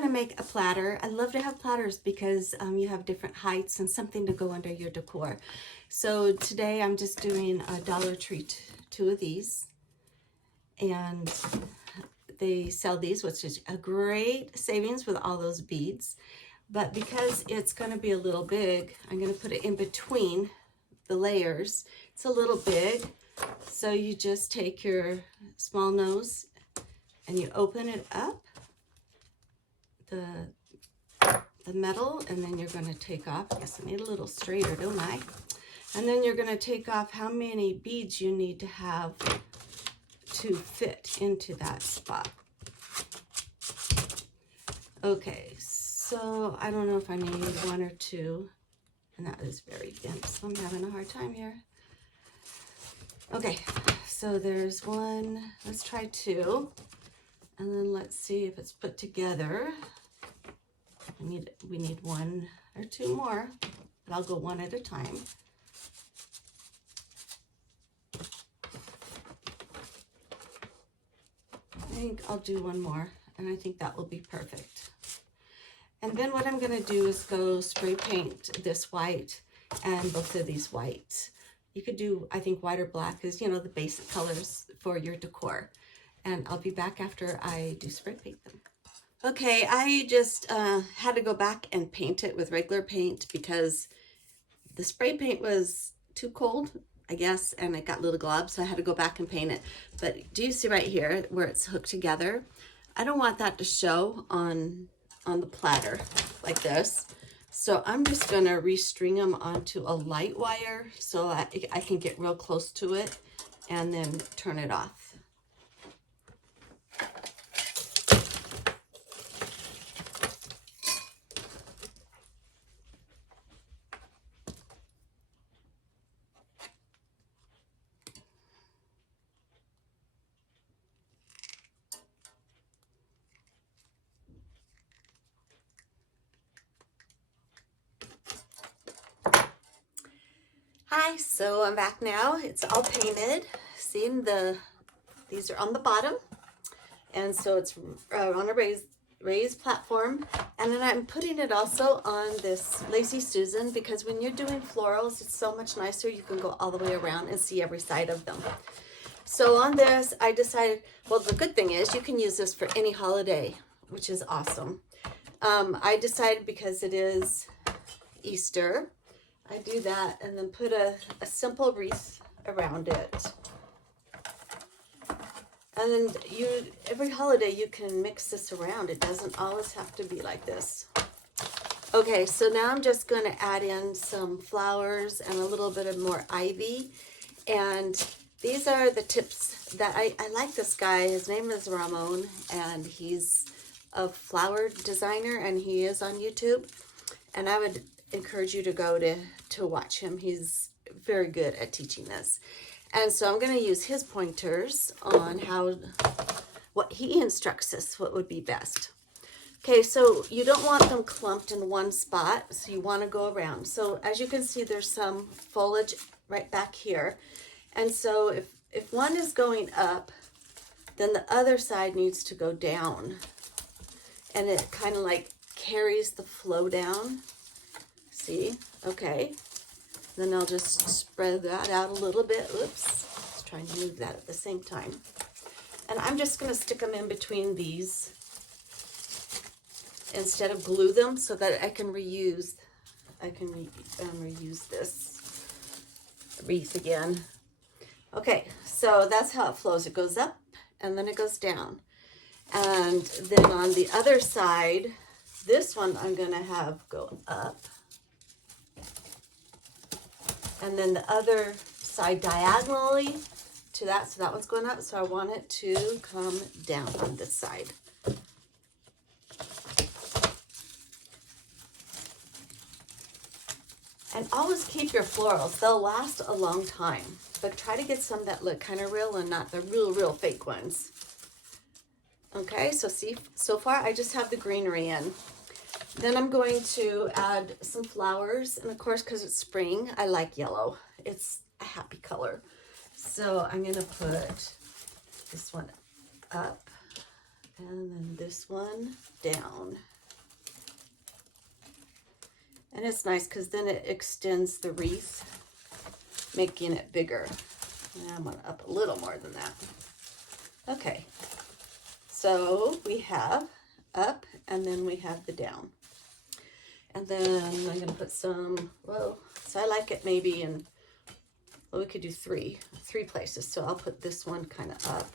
going to make a platter. I love to have platters because you have different heights and something to go under your decor. So today I'm just doing a Dollar Tree, two of these. And they sell these, which is a great savings with all those beads. But because it's going to be a little big, I'm going to put it in between the layers. It's a little big. So you just take your small nose and you open it up, the metal, and then you're going to take off. I guess I need a little straighter, don't I? And then you're going to take off how many beads you need to have to fit into that spot. Okay, so I don't know if I need one or two, and that is very thin, so I'm having a hard time here. Okay, so there's one. Let's try two, and then let's see if it's put together. We need one or two more, but I'll go one at a time. I think I'll do one more, and I think that will be perfect. And then what I'm going to do is go spray paint this white and both of these whites. You could do, I think, white or black is, you know, the basic colors for your decor. And I'll be back after I do spray paint them. Okay, I just had to go back and paint it with regular paint because the spray paint was too cold, I guess, and it got little globs, so I had to go back and paint it. But do you see right here where it's hooked together? I don't want that to show on the platter like this. So I'm just gonna restring them onto a light wire so I can get real close to it and then turn it off. Hi, so I'm back now. It's all painted. See, these are on the bottom, and so it's on a raised platform. And then I'm putting it also on this Lazy Susan because when you're doing florals, it's so much nicer. You can go all the way around and see every side of them. So on this, I decided, well, the good thing is you can use this for any holiday, which is awesome. I decided because it is Easter, I do that and then put a simple wreath around it. And then every holiday you can mix this around. It doesn't always have to be like this. Okay, so now I'm just going to add in some flowers and a little bit of more ivy. And these are the tips that I like this guy. His name is Ramon, and he's a flower designer, and he is on YouTube. And I would encourage you to go to watch him. He's very good at teaching this. And so I'm going to use his pointers on what he instructs us, what would be best. Okay, so you don't want them clumped in one spot, so you want to go around. So as you can see, there's some foliage right back here. And so if one is going up, then the other side needs to go down. And it kind of like carries the flow down. See? Okay. Then I'll just spread that out a little bit. Oops. I was trying to move that at the same time. And I'm just going to stick them in between these instead of glue them so that I can reuse this wreath again. Okay, so that's how it flows. It goes up and then it goes down. And then on the other side, this one I'm going to have go up. And then the other side diagonally to that. So that one's going up. So I want it to come down on this side. And always keep your florals. They'll last a long time. But try to get some that look kind of real and not the real fake ones. Okay, so see, so far I just have the greenery in. Then I'm going to add some flowers. And of course, because it's spring, I like yellow. It's a happy color. So I'm going to put this one up and then this one down. And it's nice because then it extends the wreath, making it bigger. And I'm gonna up a little more than that. Okay, so we have up and then we have the down. And then I'm gonna put some, whoa, so I like it maybe in, well, we could do three places. So I'll put this one kind of up.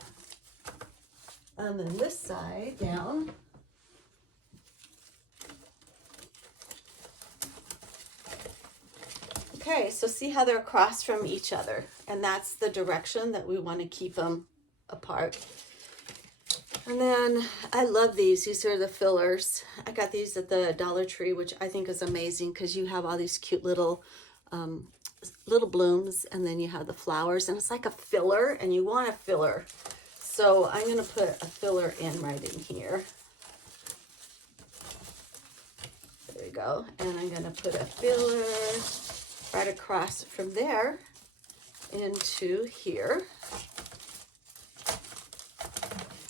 And then this side down. Okay, so see how they're across from each other, and that's the direction that we want to keep them apart. And then I love these. These are the fillers. I got these at the Dollar Tree, which I think is amazing because you have all these cute little blooms, and then you have the flowers, and it's like a filler, and you want a filler. So I'm going to put a filler in right in here. There we go. And I'm going to put a filler right across from there into here.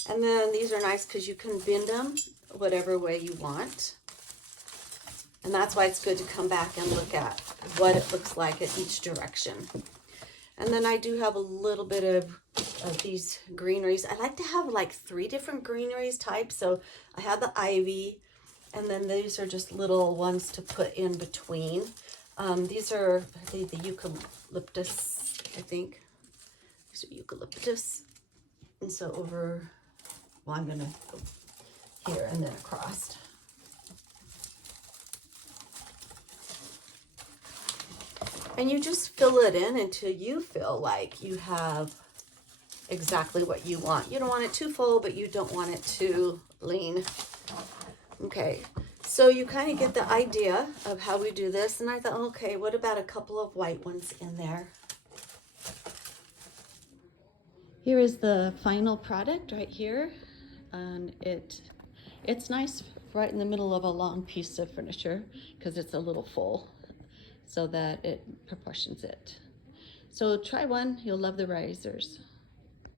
And then these are nice because you can bend them whatever way you want. And that's why it's good to come back and look at what it looks like at each direction. And then I do have a little bit of these greeneries. I like to have like 3 different greeneries types. So I have the ivy, and then these are just little ones to put in between. These are the eucalyptus, I think. These are eucalyptus. And so over, well, I'm gonna go here and then across. And you just fill it in until you feel like you have exactly what you want. You don't want it too full, but you don't want it too lean. Okay, so you kind of get the idea of how we do this. And I thought, okay, what about a couple of white ones in there? Here is the final product right here. And it's nice right in the middle of a long piece of furniture because it's a little full, so that it proportions it. So try one, you'll love the risers.